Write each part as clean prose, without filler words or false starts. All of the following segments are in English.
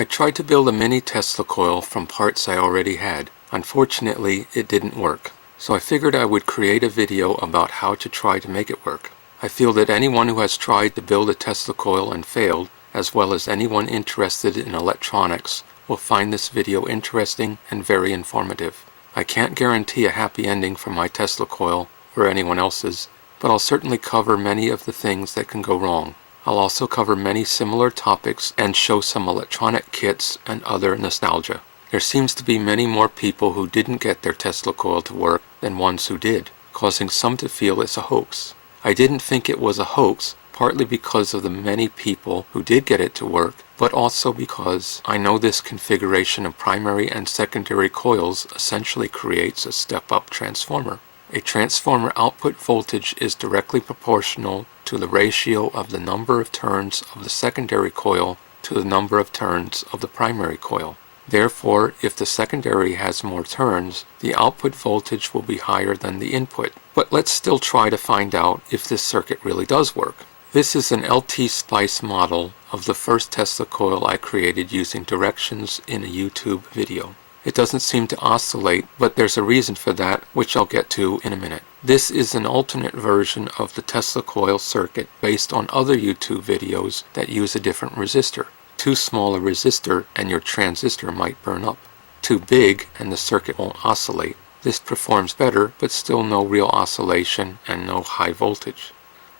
I tried to build a mini Tesla coil from parts I already had. Unfortunately, it didn't work. So I figured I would create a video about how to try to make it work. I feel that anyone who has tried to build a Tesla coil and failed, as well as anyone interested in electronics, will find this video interesting and very informative. I can't guarantee a happy ending for my Tesla coil, or anyone else's, but I'll certainly cover many of the things that can go wrong. I'll also cover many similar topics and show some electronic kits and other nostalgia. There seems to be many more people who didn't get their Tesla coil to work than ones who did, causing some to feel it's a hoax. I didn't think it was a hoax, partly because of the many people who did get it to work, but also because I know this configuration of primary and secondary coils essentially creates a step-up transformer. A transformer output voltage is directly proportional to the ratio of the number of turns of the secondary coil to the number of turns of the primary coil. Therefore, if the secondary has more turns, the output voltage will be higher than the input. But let's still try to find out if this circuit really does work. This is an LTSpice model of the first Tesla coil I created using directions in a YouTube video. It doesn't seem to oscillate, but there's a reason for that, which I'll get to in a minute. This is an alternate version of the Tesla coil circuit based on other YouTube videos that use a different resistor. Too small a resistor and your transistor might burn up. Too big and the circuit won't oscillate. This performs better, but still no real oscillation and no high voltage.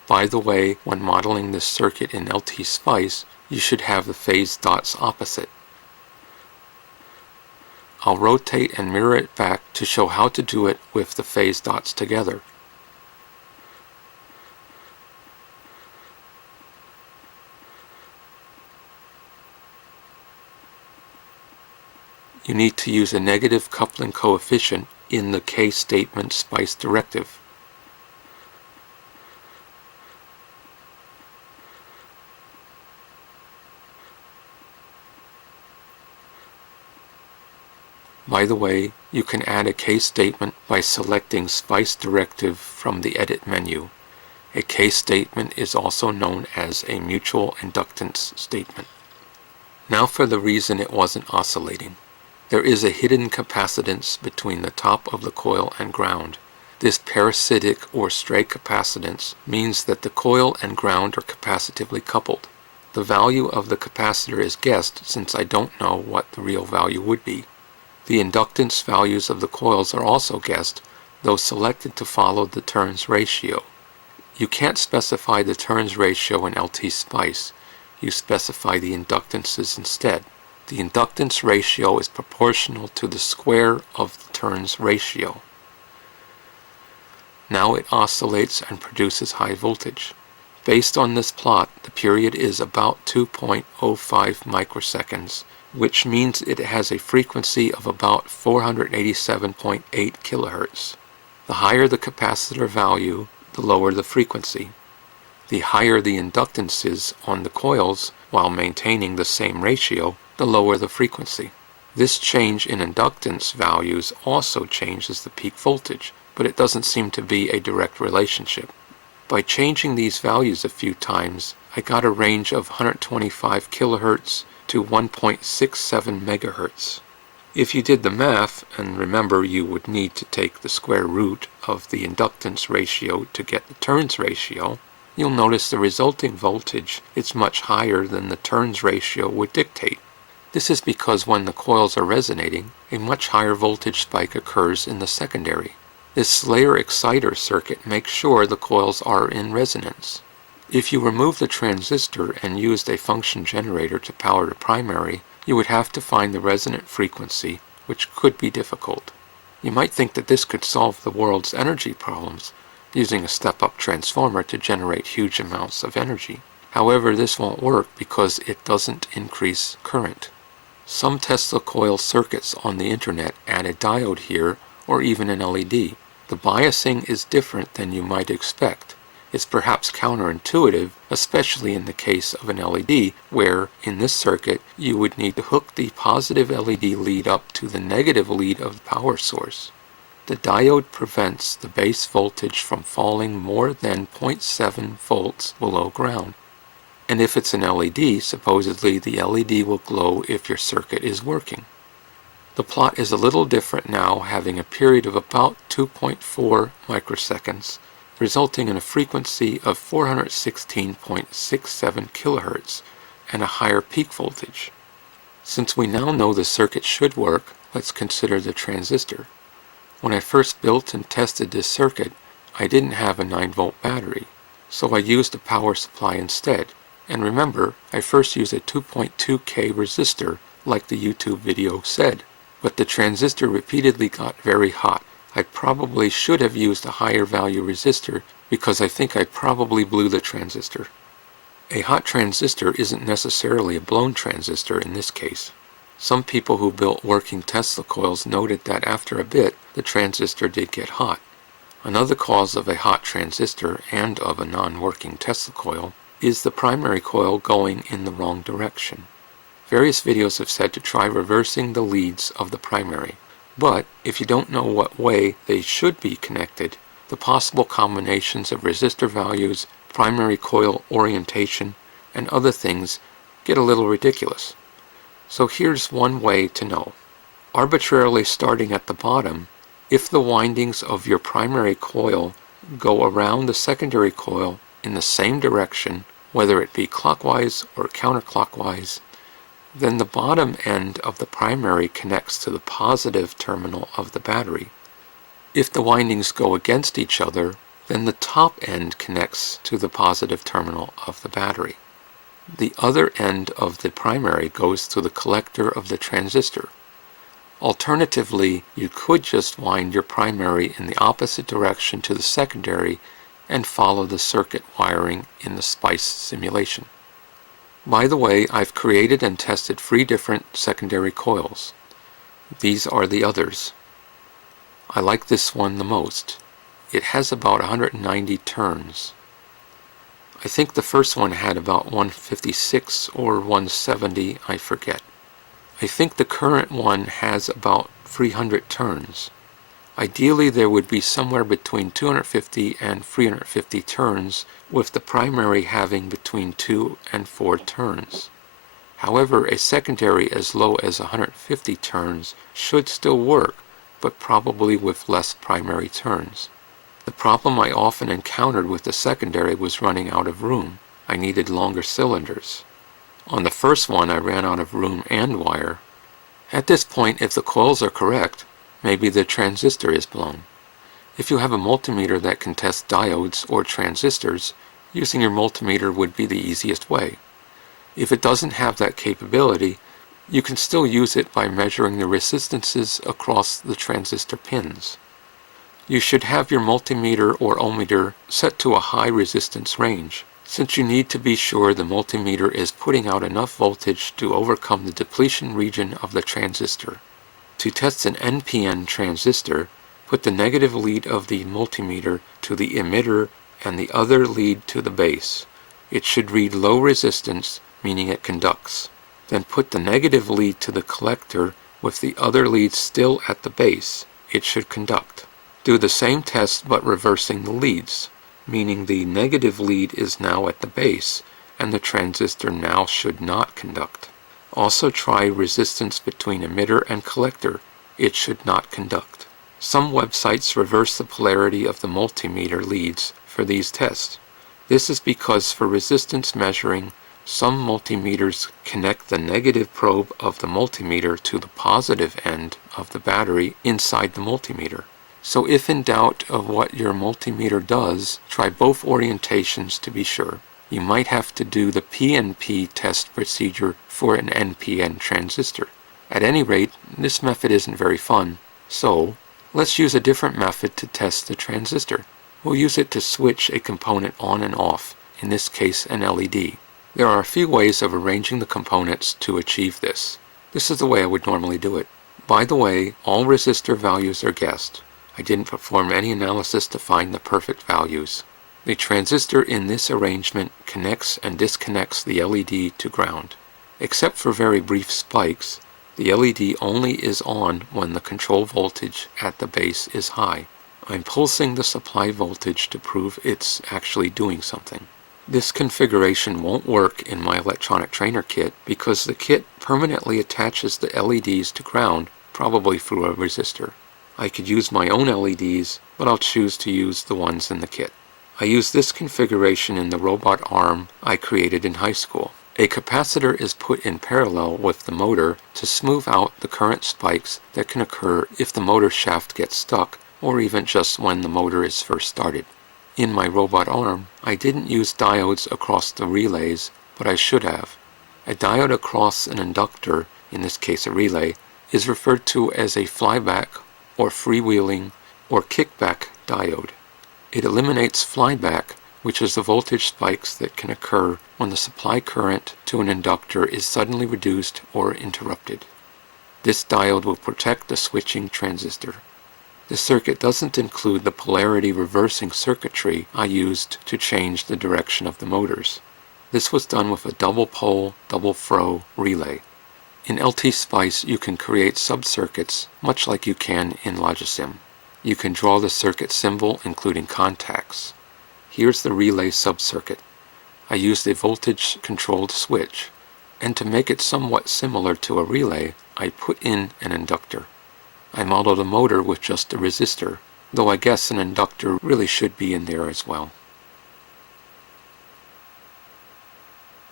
By the way, when modeling this circuit in LTSpice, you should have the phase dots opposite. I'll rotate and mirror it back to show how to do it with the phase dots together. You need to use a negative coupling coefficient in the case statement SPICE directive. By the way, you can add a case statement by selecting SPICE directive from the Edit menu. A case statement is also known as a mutual inductance statement. Now for the reason it wasn't oscillating. There is a hidden capacitance between the top of the coil and ground. This parasitic or stray capacitance means that the coil and ground are capacitively coupled. The value of the capacitor is guessed since I don't know what the real value would be. The inductance values of the coils are also guessed, though selected to follow the turns ratio. You can't specify the turns ratio in LTSpice. You specify the inductances instead. The inductance ratio is proportional to the square of the turns ratio. Now it oscillates and produces high voltage. Based on this plot, the period is about 2.05 microseconds, which means it has a frequency of about 487.8 kilohertz. The higher the capacitor value, the lower the frequency. The higher the inductance is on the coils, while maintaining the same ratio, the lower the frequency. This change in inductance values also changes the peak voltage, but it doesn't seem to be a direct relationship. By changing these values a few times, I got a range of 125 kilohertz to 1.67 megahertz. If you did the math, and remember you would need to take the square root of the inductance ratio to get the turns ratio, you'll notice the resulting voltage is much higher than the turns ratio would dictate. This is because when the coils are resonating, a much higher voltage spike occurs in the secondary. This Slayer exciter circuit makes sure the coils are in resonance. If you remove the transistor and used a function generator to power the primary, you would have to find the resonant frequency, which could be difficult. You might think that this could solve the world's energy problems, using a step-up transformer to generate huge amounts of energy. However, this won't work because it doesn't increase current. Some Tesla coil circuits on the internet add a diode here or even an LED. The biasing is different than you might expect. It's perhaps counterintuitive, especially in the case of an LED, where, in this circuit, you would need to hook the positive LED lead up to the negative lead of the power source. The diode prevents the base voltage from falling more than 0.7 volts below ground. And if it's an LED, supposedly the LED will glow if your circuit is working. The plot is a little different now, having a period of about 2.4 microseconds, resulting in a frequency of 416.67 kilohertz and a higher peak voltage. Since we now know the circuit should work, let's consider the transistor. When I first built and tested this circuit, I didn't have a 9-volt battery, so I used a power supply instead. And remember, I first used a 2.2K resistor, like the YouTube video said. But the transistor repeatedly got very hot. I probably should have used a higher value resistor because I think I probably blew the transistor. A hot transistor isn't necessarily a blown transistor in this case. Some people who built working Tesla coils noted that after a bit, the transistor did get hot. Another cause of a hot transistor and of a non-working Tesla coil is the primary coil going in the wrong direction. Various videos have said to try reversing the leads of the primary, but if you don't know what way they should be connected, the possible combinations of resistor values, primary coil orientation, and other things get a little ridiculous. So here's one way to know. Arbitrarily starting at the bottom, if the windings of your primary coil go around the secondary coil in the same direction, whether it be clockwise or counterclockwise, then the bottom end of the primary connects to the positive terminal of the battery. If the windings go against each other, then the top end connects to the positive terminal of the battery. The other end of the primary goes to the collector of the transistor. Alternatively, you could just wind your primary in the opposite direction to the secondary and follow the circuit wiring in the SPICE simulation. By the way, I've created and tested 3 different secondary coils. These are the others. I like this one the most. It has about 190 turns. I think the first one had about 156 or 170, I forget. I think the current one has about 300 turns. Ideally, there would be somewhere between 250 and 350 turns, with the primary having between 2 and 4 turns. However, a secondary as low as 150 turns should still work, but probably with less primary turns. The problem I often encountered with the secondary was running out of room. I needed longer cylinders. On the first one, I ran out of room and wire. At this point, if the coils are correct, maybe the transistor is blown. If you have a multimeter that can test diodes or transistors, using your multimeter would be the easiest way. If it doesn't have that capability, you can still use it by measuring the resistances across the transistor pins. You should have your multimeter or ohmmeter set to a high resistance range, since you need to be sure the multimeter is putting out enough voltage to overcome the depletion region of the transistor. To test an NPN transistor, put the negative lead of the multimeter to the emitter and the other lead to the base. It should read low resistance, meaning it conducts. Then put the negative lead to the collector with the other lead still at the base. It should conduct. Do the same test but reversing the leads, meaning the negative lead is now at the base and the transistor now should not conduct. Also try resistance between emitter and collector. It should not conduct. Some websites reverse the polarity of the multimeter leads for these tests. This is because for resistance measuring, some multimeters connect the negative probe of the multimeter to the positive end of the battery inside the multimeter. So if in doubt of what your multimeter does, try both orientations to be sure. You might have to do the PNP test procedure for an NPN transistor. At any rate, this method isn't very fun, so let's use a different method to test the transistor. We'll use it to switch a component on and off, in this case an LED. There are a few ways of arranging the components to achieve this. This is the way I would normally do it. By the way, all resistor values are guessed. I didn't perform any analysis to find the perfect values. The transistor in this arrangement connects and disconnects the LED to ground. Except for very brief spikes, the LED only is on when the control voltage at the base is high. I'm pulsing the supply voltage to prove it's actually doing something. This configuration won't work in my electronic trainer kit because the kit permanently attaches the LEDs to ground, probably through a resistor. I could use my own LEDs, but I'll choose to use the ones in the kit. I use this configuration in the robot arm I created in high school. A capacitor is put in parallel with the motor to smooth out the current spikes that can occur if the motor shaft gets stuck, or even just when the motor is first started. In my robot arm, I didn't use diodes across the relays, but I should have. A diode across an inductor, in this case a relay, is referred to as a flyback or freewheeling or kickback diode. It eliminates flyback, which is the voltage spikes that can occur when the supply current to an inductor is suddenly reduced or interrupted. This diode will protect the switching transistor. The circuit doesn't include the polarity reversing circuitry I used to change the direction of the motors. This was done with a double pole, double throw relay. In LTSpice you can create subcircuits much like you can in Logisim. You can draw the circuit symbol including contacts. Here's the relay subcircuit. I used a voltage controlled switch, and to make it somewhat similar to a relay, I put in an inductor. I modeled a motor with just a resistor, though I guess an inductor really should be in there as well.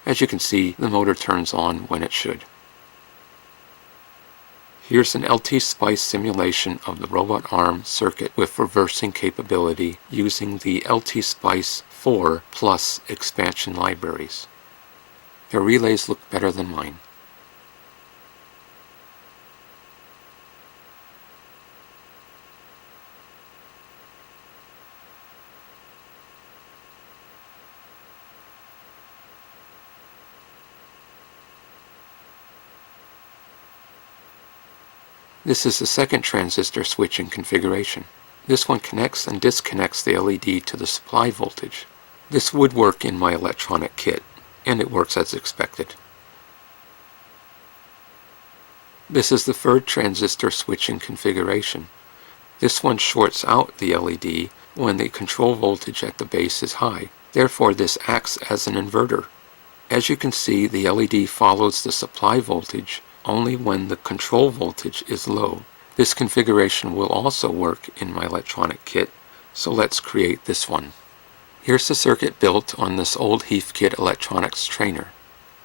As you can see, the motor turns on when it should. Here's an LTSpice simulation of the robot arm circuit with reversing capability using the LTSpice 4 Plus expansion libraries. Their relays look better than mine. This is the second transistor switching configuration. This one connects and disconnects the LED to the supply voltage. This would work in my electronic kit, and it works as expected. This is the third transistor switching configuration. This one shorts out the LED when the control voltage at the base is high. Therefore, this acts as an inverter. As you can see, the LED follows the supply voltage only when the control voltage is low. This configuration will also work in my electronic kit, so let's create this one. Here's the circuit built on this old Heathkit electronics trainer.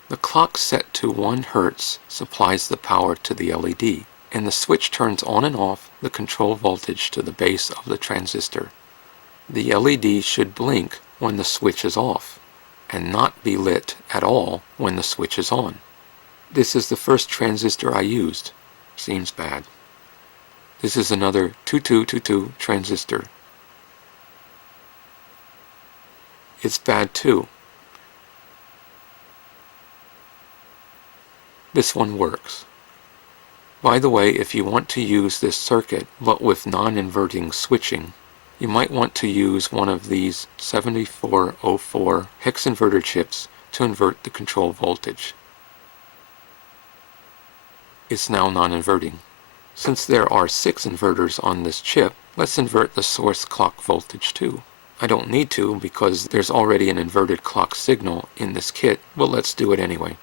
The clock set to 1 Hz supplies the power to the LED, and the switch turns on and off the control voltage to the base of the transistor. The LED should blink when the switch is off, and not be lit at all when the switch is on. This is the first transistor I used. Seems bad. This is another 2222 transistor. It's bad too. This one works. By the way, if you want to use this circuit but with non-inverting switching, you might want to use one of these 7404 hex inverter chips to invert the control voltage. It's now non-inverting. Since there are 6 inverters on this chip, let's invert the source clock voltage too. I don't need to because there's already an inverted clock signal in this kit, but let's do it anyway.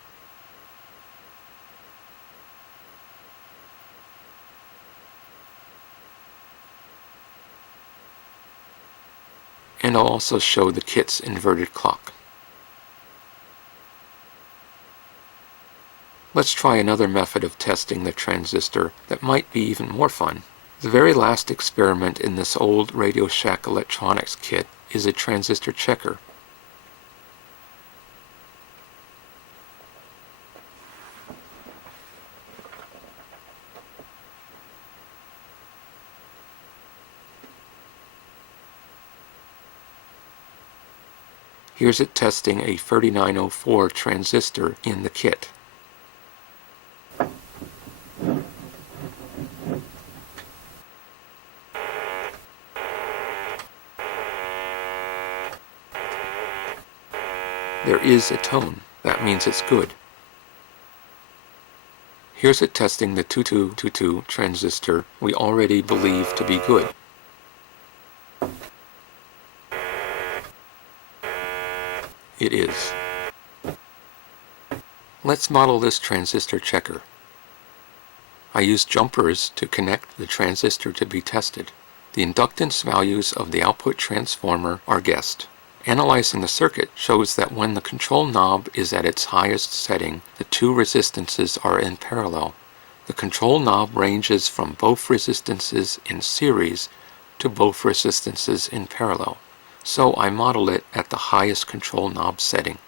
And I'll also show the kit's inverted clock. Let's try another method of testing the transistor that might be even more fun. The very last experiment in this old Radio Shack electronics kit is a transistor checker. Here's it testing a 3904 transistor in the kit. There is a tone. That means it's good. Here's it testing the 2222 transistor we already believe to be good. it is. Let's model this transistor checker. I used jumpers to connect the transistor to be tested. The inductance values of the output transformer are guessed. Analyzing the circuit shows that when the control knob is at its highest setting, the two resistances are in parallel. The control knob ranges from both resistances in series to both resistances in parallel. So I model it at the highest control knob setting.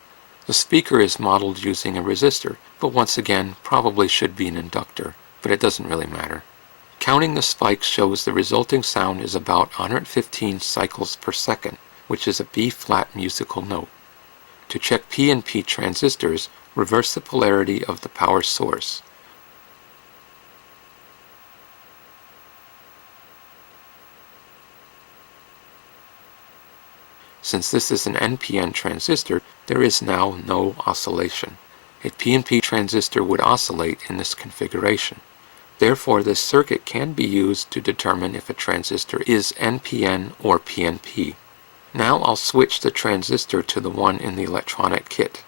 The speaker is modeled using a resistor, but once again probably should be an inductor, but it doesn't really matter. Counting the spikes shows the resulting sound is about 115 cycles per second, which is a B-flat musical note. To check P&P transistors, reverse the polarity of the power source. Since this is an NPN transistor, there is now no oscillation. A PNP transistor would oscillate in this configuration. Therefore, this circuit can be used to determine if a transistor is NPN or PNP. Now I'll switch the transistor to the one in the electronic kit.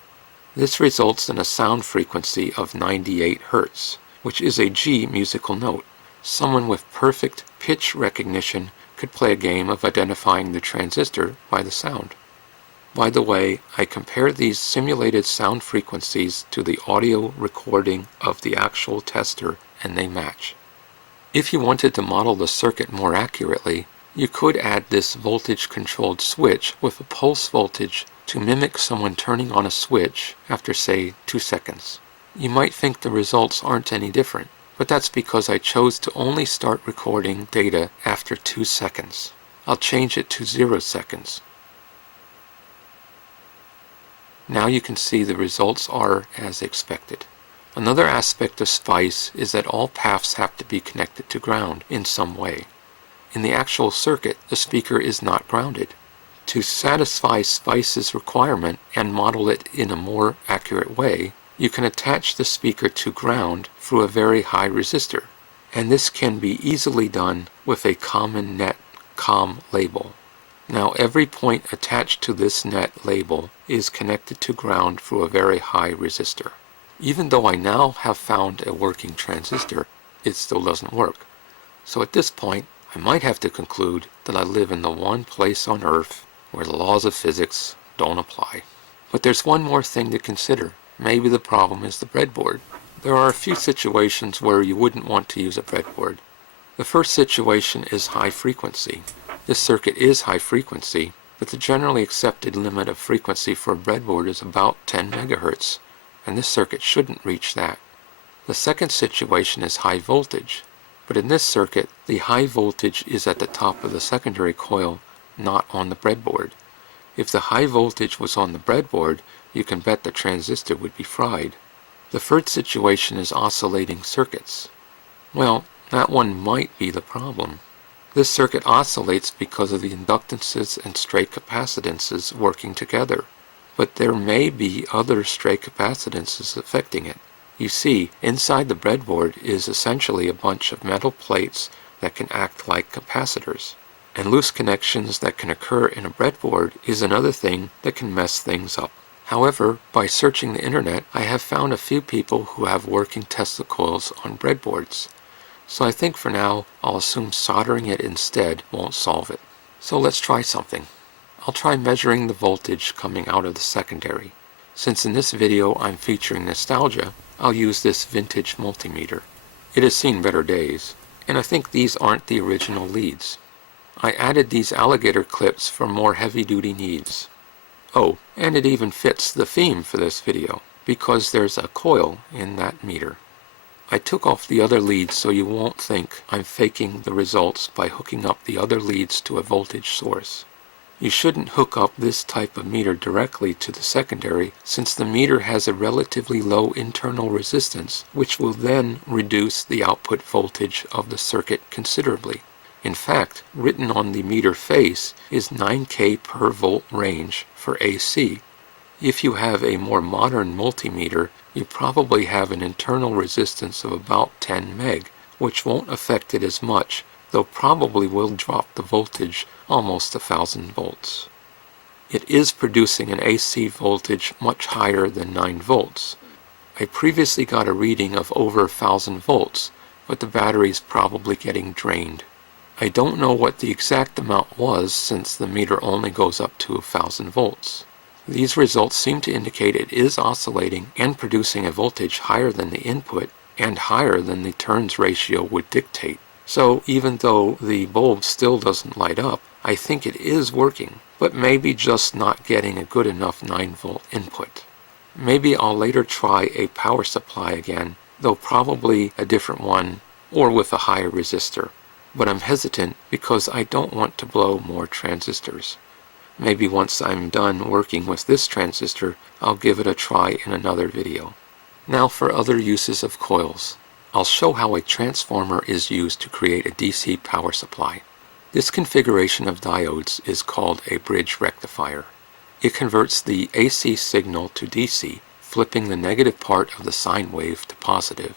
This results in a sound frequency of 98 Hz, which is a G musical note. Someone with perfect pitch recognition could play a game of identifying the transistor by the sound. By the way, I compared these simulated sound frequencies to the audio recording of the actual tester, and they match. If you wanted to model the circuit more accurately, you could add this voltage-controlled switch with a pulse voltage to mimic someone turning on a switch after, say, 2 seconds. You might think the results aren't any different, but that's because I chose to only start recording data after 2 seconds. I'll change it to 0 seconds. Now you can see the results are as expected. Another aspect of SPICE is that all paths have to be connected to ground in some way. In the actual circuit, the speaker is not grounded. To satisfy SPICE's requirement and model it in a more accurate way, you can attach the speaker to ground through a very high resistor, and this can be easily done with a common net COM label. Now every point attached to this net label is connected to ground through a very high resistor. Even though I now have found a working transistor, it still doesn't work. So at this point, I might have to conclude that I live in the one place on Earth where the laws of physics don't apply. But there's one more thing to consider. Maybe the problem is the breadboard. There are a few situations where you wouldn't want to use a breadboard. The first situation is high frequency. This circuit is high frequency, but the generally accepted limit of frequency for a breadboard is about 10 MHz, and this circuit shouldn't reach that. The second situation is high voltage, but in this circuit, the high voltage is at the top of the secondary coil, not on the breadboard. If the high voltage was on the breadboard, you can bet the transistor would be fried. The third situation is oscillating circuits. Well, that one might be the problem. This circuit oscillates because of the inductances and stray capacitances working together, but there may be other stray capacitances affecting it. You see, inside the breadboard is essentially a bunch of metal plates that can act like capacitors, and loose connections that can occur in a breadboard is another thing that can mess things up. However, by searching the internet, I have found a few people who have working Tesla coils on breadboards. So I think for now, I'll assume soldering it instead won't solve it. So let's try something. I'll try measuring the voltage coming out of the secondary. Since in this video I'm featuring nostalgia, I'll use this vintage multimeter. It has seen better days, and I think these aren't the original leads. I added these alligator clips for more heavy-duty needs. Oh, and it even fits the theme for this video, because there's a coil in that meter. I took off the other leads so you won't think I'm faking the results by hooking up the other leads to a voltage source. You shouldn't hook up this type of meter directly to the secondary, since the meter has a relatively low internal resistance, which will then reduce the output voltage of the circuit considerably. In fact, written on the meter face is 9K per volt range for AC. If you have a more modern multimeter, you probably have an internal resistance of about 10 meg, which won't affect it as much, though probably will drop the voltage almost 1000 volts. it is producing an AC voltage much higher than 9 volts. I previously got a reading of over 1000 volts, but the battery's probably getting drained. I don't know what the exact amount was since the meter only goes up to 1000 volts. These results seem to indicate it is oscillating and producing a voltage higher than the input and higher than the turns ratio would dictate. So even though the bulb still doesn't light up, I think it is working, but maybe just not getting a good enough 9-volt input. Maybe I'll later try a power supply again, though probably a different one or with a higher resistor. But I'm hesitant because I don't want to blow more transistors. Maybe once I'm done working with this transistor, I'll give it a try in another video. Now for other uses of coils. I'll show how a transformer is used to create a DC power supply. This configuration of diodes is called a bridge rectifier. It converts the AC signal to DC, flipping the negative part of the sine wave to positive.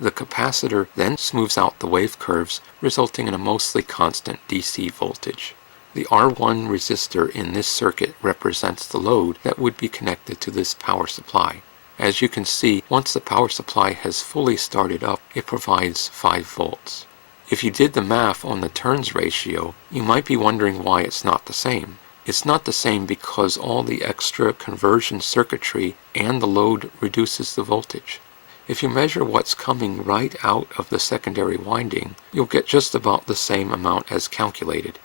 The capacitor then smooths out the wave curves, resulting in a mostly constant DC voltage. The R1 resistor in this circuit represents the load that would be connected to this power supply. As you can see, once the power supply has fully started up, it provides 5 volts. If you did the math on the turns ratio, you might be wondering why it's not the same. It's not the same because all the extra conversion circuitry and the load reduces the voltage. If you measure what's coming right out of the secondary winding, you'll get just about the same amount as calculated.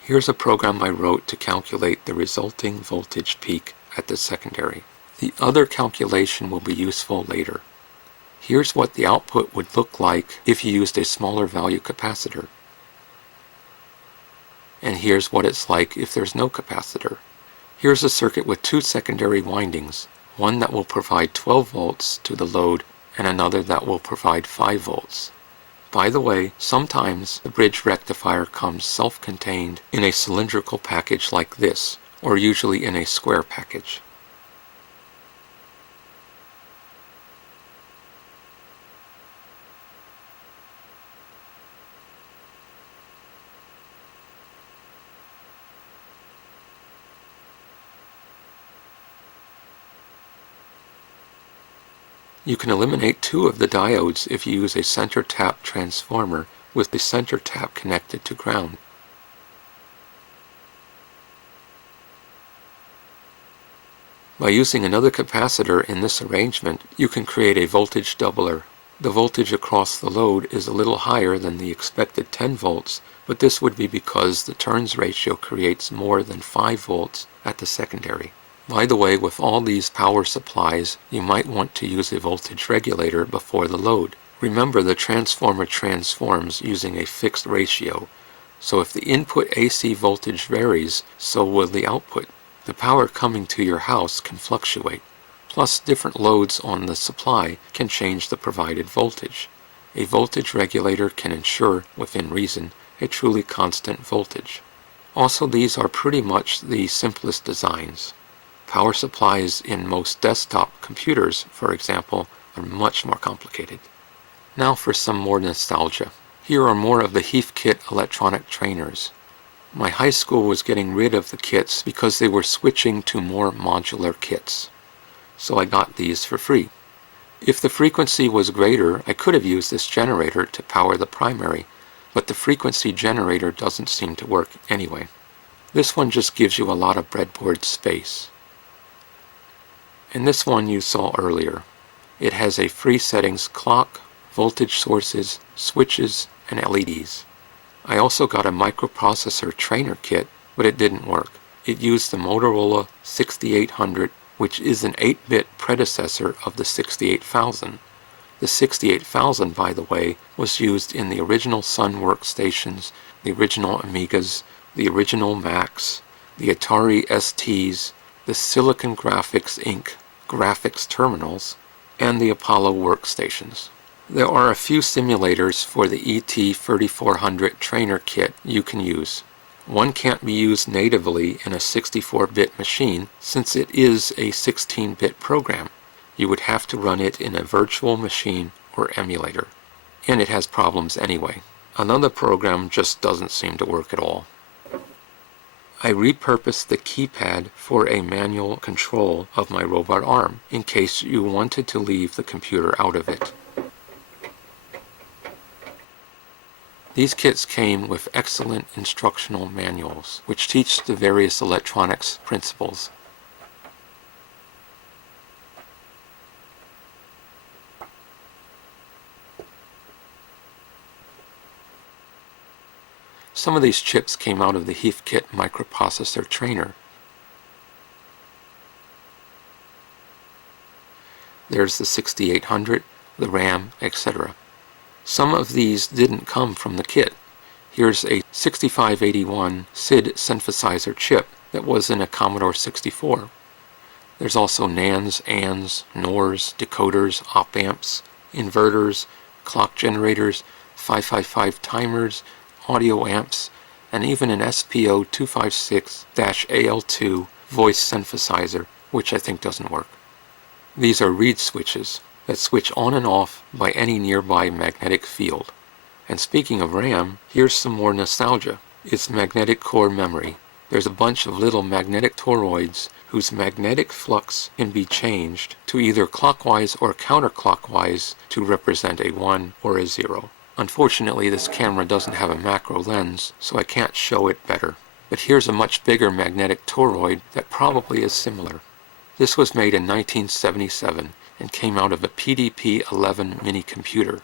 Here's a program I wrote to calculate the resulting voltage peak at the secondary. The other calculation will be useful later. Here's what the output would look like if you used a smaller value capacitor. And here's what it's like if there's no capacitor. Here's a circuit with 2 secondary windings, one that will provide 12 volts to the load and another that will provide 5 volts. By the way, sometimes the bridge rectifier comes self-contained in a cylindrical package like this, or usually in a square package. You can eliminate 2 of the diodes if you use a center tap transformer with the center tap connected to ground. By using another capacitor in this arrangement, you can create a voltage doubler. The voltage across the load is a little higher than the expected 10 volts, but this would be because the turns ratio creates more than 5 volts at the secondary. By the way, with all these power supplies, you might want to use a voltage regulator before the load. Remember, the transformer transforms using a fixed ratio, so if the input AC voltage varies, so will the output. The power coming to your house can fluctuate. Plus, different loads on the supply can change the provided voltage. A voltage regulator can ensure, within reason, a truly constant voltage. Also, these are pretty much the simplest designs. Power supplies in most desktop computers, for example, are much more complicated. Now for some more nostalgia. Here are more of the Heathkit electronic trainers. My high school was getting rid of the kits because they were switching to more modular kits. So I got these for free. If the frequency was greater, I could have used this generator to power the primary, but the frequency generator doesn't seem to work anyway. This one just gives you a lot of breadboard space. And this one you saw earlier. It has a free settings clock, voltage sources, switches, and LEDs. I also got a microprocessor trainer kit, but it didn't work. It used the Motorola 6800, which is an 8-bit predecessor of the 68000. The 68000, by the way, was used in the original Sun workstations, the original Amigas, the original Macs, the Atari STs, the Silicon Graphics Inc. graphics terminals, and the Apollo workstations. There are a few simulators for the ET-3400 trainer kit you can use. One can't be used natively in a 64-bit machine since it is a 16-bit program. You would have to run it in a virtual machine or emulator. And it has problems anyway. Another program just doesn't seem to work at all. I repurposed the keypad for a manual control of my robot arm, in case you wanted to leave the computer out of it. These kits came with excellent instructional manuals, which teach the various electronics principles. Some of these chips came out of the Heathkit microprocessor trainer. There's the 6800, the RAM, etc. Some of these didn't come from the kit. Here's a 6581 SID synthesizer chip that was in a Commodore 64. There's also NANDs, ANDs, NORs, decoders, op-amps, inverters, clock generators, 555 timers, audio amps, and even an SPO256-AL2 voice synthesizer, which I think doesn't work. These are reed switches that switch on and off by any nearby magnetic field. And speaking of RAM, here's some more nostalgia. It's magnetic core memory. There's a bunch of little magnetic toroids whose magnetic flux can be changed to either clockwise or counterclockwise to represent a 1 or a 0. Unfortunately, this camera doesn't have a macro lens, so I can't show it better. But here's a much bigger magnetic toroid that probably is similar. This was made in 1977 and came out of a PDP-11 mini computer.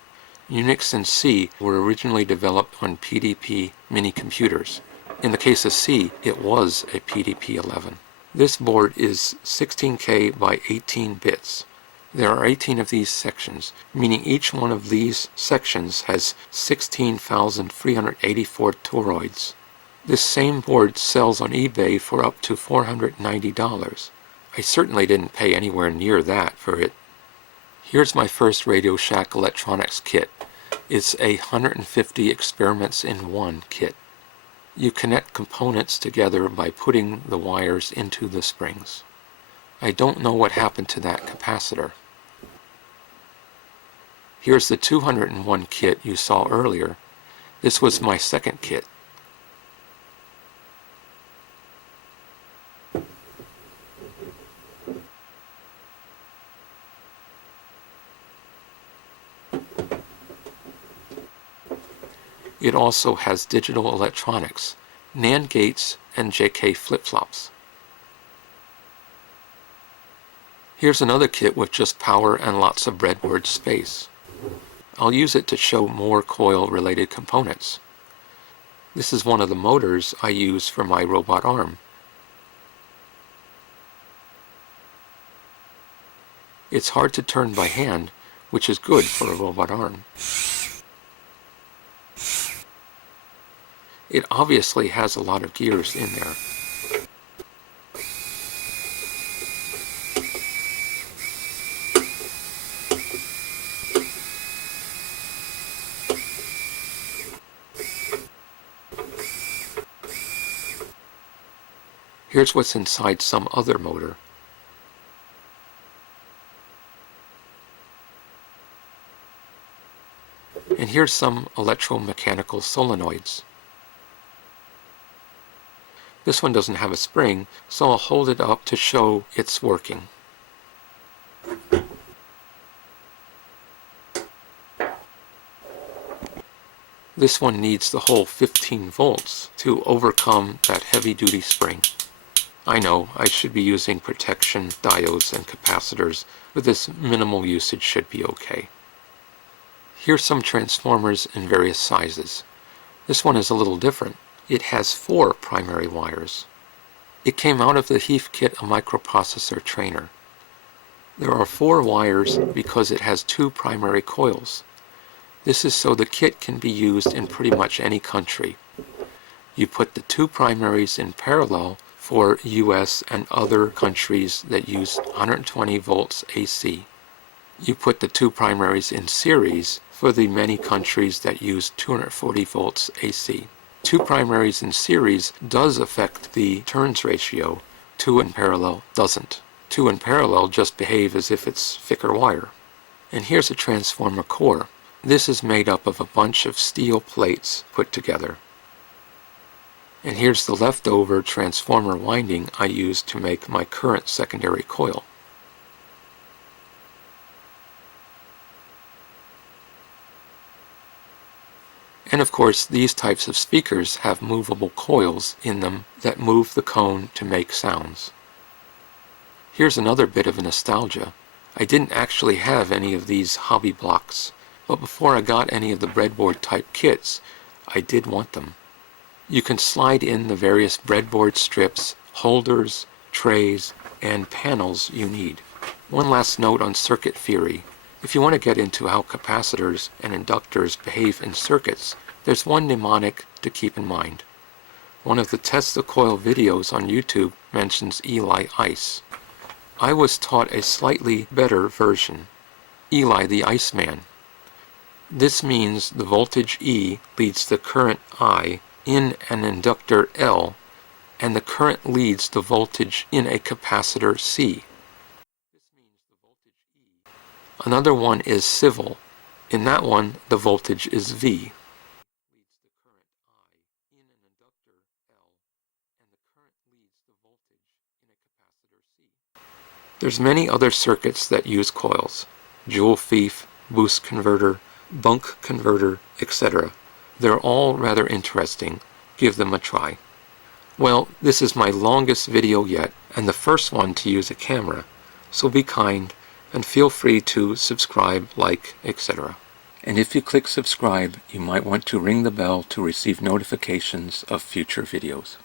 Unix and C were originally developed on PDP mini computers. In the case of C, it was a PDP-11. This board is 16K by 18 bits. There are 18 of these sections, meaning each one of these sections has 16,384 toroids. This same board sells on eBay for up to $490. I certainly didn't pay anywhere near that for it. Here's my first Radio Shack electronics kit. It's a 150 experiments in one kit. You connect components together by putting the wires into the springs. I don't know what happened to that capacitor. Here's the 201 kit you saw earlier. This was my second kit. It also has digital electronics, NAND gates, and JK flip-flops. Here's another kit with just power and lots of breadboard space. I'll use it to show more coil-related components. This is one of the motors I use for my robot arm. It's hard to turn by hand, which is good for a robot arm. It obviously has a lot of gears in there. Here's what's inside some other motor. And here's some electromechanical solenoids. This one doesn't have a spring, so I'll hold it up to show it's working. This one needs the whole 15 volts to overcome that heavy-duty spring. I know, I should be using protection diodes and capacitors, but this minimal usage should be okay. Here's some transformers in various sizes. This one is a little different. It has 4 primary wires. It came out of the Heathkit microprocessor trainer. There are 4 wires because it has 2 primary coils. This is so the kit can be used in pretty much any country. You put the 2 primaries in parallel for US and other countries that use 120 volts AC. You put the 2 primaries in series for the many countries that use 240 volts AC. 2 primaries in series does affect the turns ratio. 2 in parallel doesn't. 2 in parallel just behave as if it's thicker wire. And here's a transformer core. This is made up of a bunch of steel plates put together. And here's the leftover transformer winding I used to make my current secondary coil. And of course, these types of speakers have movable coils in them that move the cone to make sounds. Here's another bit of nostalgia. I didn't actually have any of these Hobby-Blox, but before I got any of the breadboard type kits, I did want them. You can slide in the various breadboard strips, holders, trays, and panels you need. One last note on circuit theory. If you want to get into how capacitors and inductors behave in circuits, there's one mnemonic to keep in mind. One of the Tesla Coil videos on YouTube mentions ELI ICE. I was taught a slightly better version, ELI the ICE man. This means the voltage E leads the current I in an inductor L, and the current leads the voltage in a capacitor C. Another one is civil. In that one, the voltage is V. There's many other circuits that use coils. Joule Thief, boost converter, bunk converter, etc. They're all rather interesting. Give them a try. Well, this is my longest video yet, and the first one to use a camera, so be kind and feel free to subscribe, like, etc. And if you click subscribe, you might want to ring the bell to receive notifications of future videos.